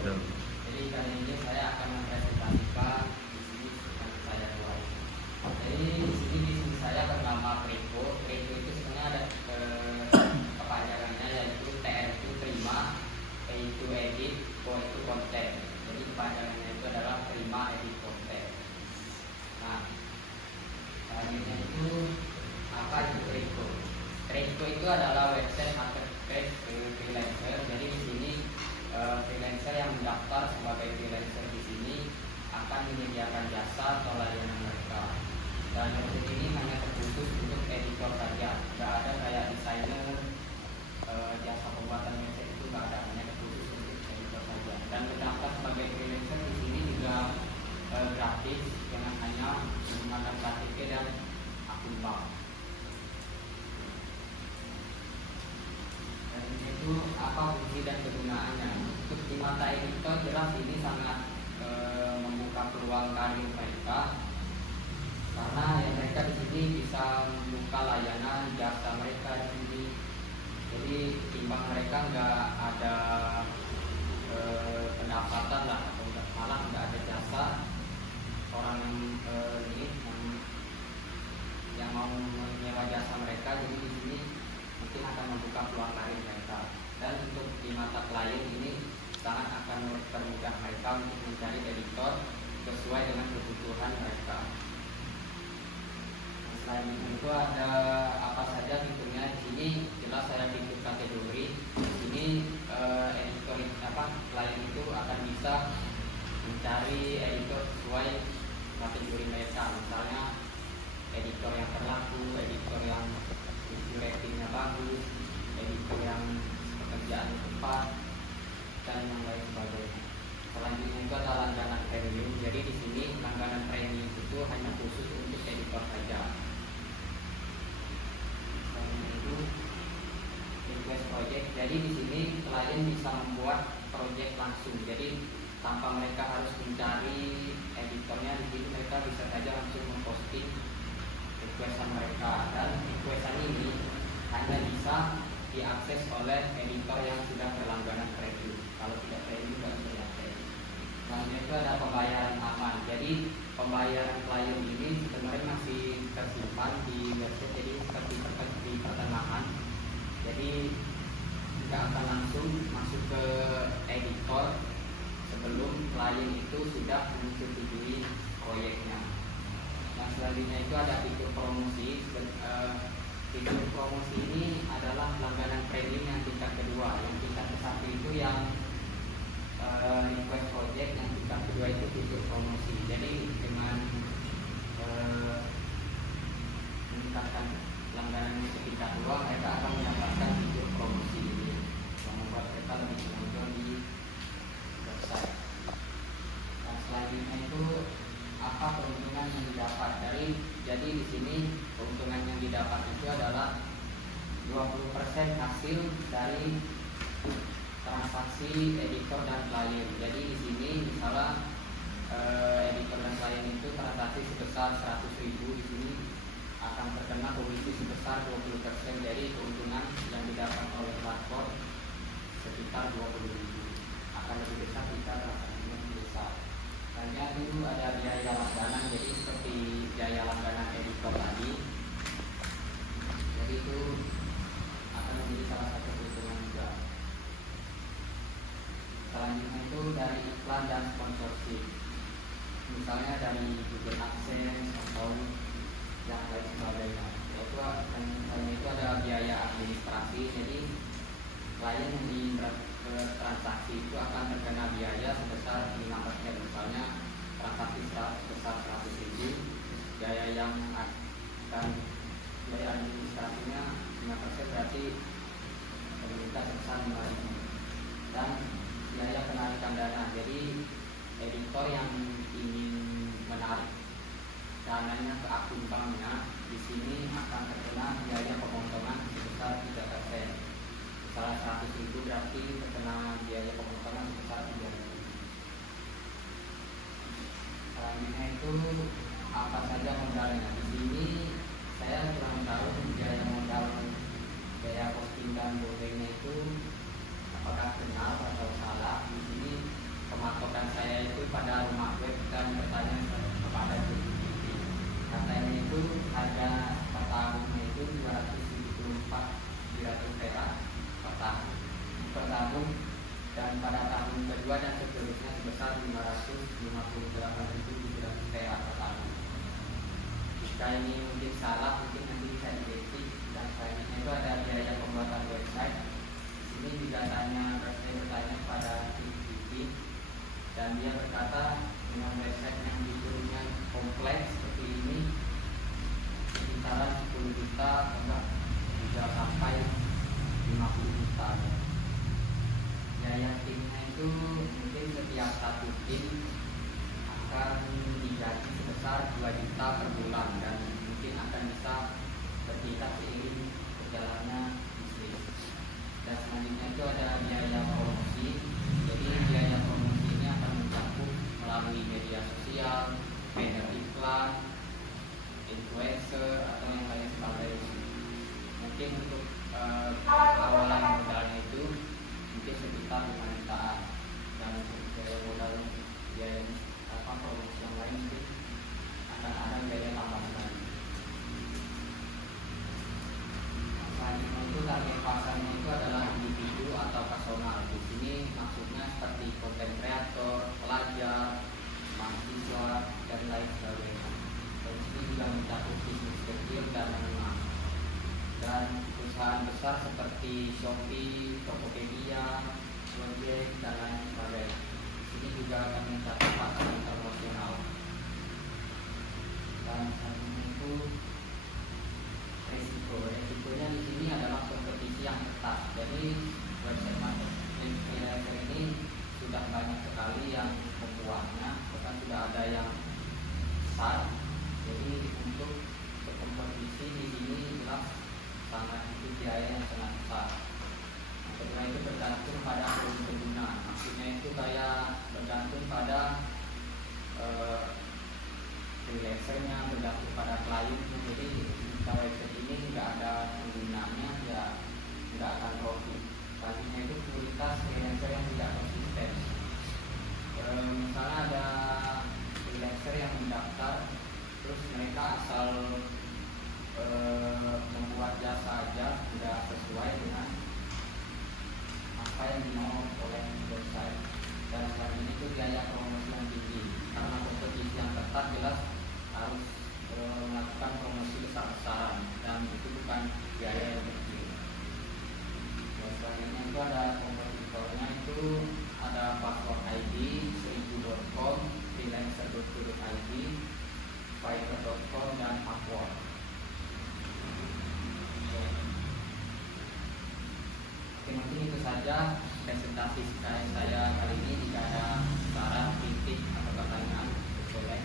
Betul. Jadi kali ini saya akan mempresentasikan bisnis yang saya buat. Jadi di sini bisnis saya bernama Preco. Preco itu sebenarnya ada kepanjangannya, yaitu TR itu terima, E itu edit, Co itu konten. Jadi kepanjangannya itu adalah terima, edit, konten. Nah, selanjutnya itu apa itu Preco? Preco itu adalah website marketplace freelancer. Jadi di sini freelancer yang mendaftar sebagai freelancer di sini akan menyediakan jasa atau layanan mereka. Dan website ini hanya terkhusus untuk editor saja, nggak ada kayak desainer, jasa pembuatan website itu nggak ada, hanya terkhusus untuk editor saja. Dan mendaftar sebagai freelancer di sini juga gratis, dengan hanya menggunakan KTP dan akun bank. Dan itu apa fungsi dan kegunaannya? Untuk di mata editor jelas ini sangat membuka peluang karir mereka, karena yang mereka di sini bisa membuka layanan jasa mereka di sini. Jadi timbang mereka nggak ada pendapatan lah, atau malah nggak ada jasa orang yang mau menyewa jasa mereka, jadi di sini mungkin akan membuka peluang karir mereka. Dan untuk di mata klien ini sangat akan mempermudah mereka untuk mencari editor sesuai dengan kebutuhan mereka. Nah, selain itu ada apa saja fiturnya di sini, jelas saya fitur kategori. Di sini editor klien itu akan bisa mencari editor sesuai kategori mereka, misalnya editor yang berlaku, editor yang ratingnya bagus, editor yang pekerjaan tepat, dan yang lain sebagainya. Selanjutnya itu ada langganan premium. Jadi di sini langganan premium itu hanya khusus untuk editor saja. Selanjutnya itu request project. Jadi di sini klien bisa membuat project langsung. Jadi tanpa mereka harus mencari editornya, di sini mereka bisa saja langsung memposting requestan mereka, dan requestan ini hanya bisa diakses oleh editor yang sudah berlangganan premium. Kalau tidak premium tidak bisa diakses. Selanjutnya itu ada pembayaran aman. Jadi pembayaran klien ini sebenarnya masih tersimpan di website, jadi seperti di pertengahan. Jadi tidak akan langsung masuk ke editor sebelum klien itu sudah menyetujui proyeknya. Nah, selanjutnya itu ada fitur promosi. Fitur promosi ini adalah langganan premium yang tingkat kedua. Yang tingkat satu itu yang request project, yang tingkat kedua itu fitur promosi. Jadi dengan meningkatkan langganan ke tingkat dua, mereka akan mendapatkan fitur promosi ini yang membuat mereka lebih menonjol di website. Nah, selanjutnya itu apa keuntungan yang didapat dari, jadi di sini keuntungan yang didapat itu adalah 20% hasil dari transaksi editor dan klien. Jadi di sini misalnya editor dan klien itu transaksi sebesar 100.000, di sini akan terkena komisi sebesar 20%. Jadi keuntungan yang didapat oleh platform sekitar 20.000, akan lebih besar jika transaksinya lebih besar. Hanya dulu ada biaya langganan, jadi seperti biaya langganan editor tadi. Jadi itu akan menjadi salah satu keuntungan juga. Selanjutnya itu dari iklan dan sponsorship, misalnya dari Google AdSense atau yang lain sebagainya. Itu ada biaya administrasi. Jadi klien yang di transaksi itu akan terkena biaya sebesar 5%. Misalnya transaksi sebesar 100.000, biaya yang akan biaya administrasinya 5%, berarti pemerintah sebesar 5.000. Dan biaya penarikan dana. Jadi editor yang ingin menarik dananya ke akun banknya, di sini akan terkena biaya pemotongan sebesar 3%. Salah 100.000 berarti terkena biaya pemotongan sebesar 3.000. Selanjutnya itu apa saja modalnya. Di sini saya kurang tahu biaya modal, biaya posting dan domainnya itu apakah benar atau salah. Di sini tahun, dan pada tahun kedua dan seterusnya sebesar 558.700 TH per tahun. Jika ini mungkin salah, mungkin nanti bisa dikoreksi. Dan selanjutnya itu ada biaya pembuatan website. Di sini juga saya bertanya pada Vicky, dan dia berkata dengan website yang fiturnya kompleks seperti ini sekitaran 10 juta enggak bisa sampai 50 juta. Biaya timnya itu mungkin setiap satu tim akan digaji sebesar 2 juta per bulan, dan mungkin akan bisa bertingkat seiring berjalannya bisnis. Dan selanjutnya itu ada biaya promosi. Jadi biaya promosi ini akan mencakup melalui media sosial, banner iklan, influencer, atau yang lain sebagainya. Mungkin untuk awalan modalnya itu mungkin sekitar 5 jutaan, dan untuk biaya modal biaya promosi yang lain mungkin akan ada biaya tambahan lagi. Selanjutnya itu target pasarnya itu adalah individu atau personal. Di sini maksudnya seperti konten kreator, pelajar, mahasiswa, dan lain sebagainya. Dan di sini juga mencakup bisnis kecil dan menengah, dan perusahaan besar seperti Shopee, Tokopedia, Gojek, dan lain sebagainya. Di sini juga akan mencakup pasar internasional. Dan selanjutnya itu resikonya di sini adalah kompetisi yang ketat. Jadi website marketplace freelancer ini sudah banyak sekali yang membuatnya, bahkan sudah ada yang besar. Jadi untuk berkompetisi di sini jelas sangat itu biaya yang sangat besar. Yang kedua itu bergantung pada volume pengguna. Maksudnya itu kayak bergantung pada freelancernya, bergantung pada kliennya. Jadi jika website ini tidak ada penggunanya, ya tidak akan profit. Selanjutnya itu kualitas freelancer yang tidak konsisten. Misalnya ada freelancer yang mendaftar, terus mereka asal membuat jasa aja tidak sesuai dengan apa yang dimau oleh website. Dan selanjutnya itu biaya promosi yang tinggi, karena kompetisi yang ketat jelas harus melakukan promosi besar-besaran, dan itu bukan biaya yang kecil. Dan selanjutnya itu ada kompetitornya, itu ada Password ID, 1000.com, freelancer.co.id, fiverr.com, dan Upwork. Oke, mungkin itu saja presentasi saya kali ini. Jika ada saran, kritik, atau pertanyaan, boleh.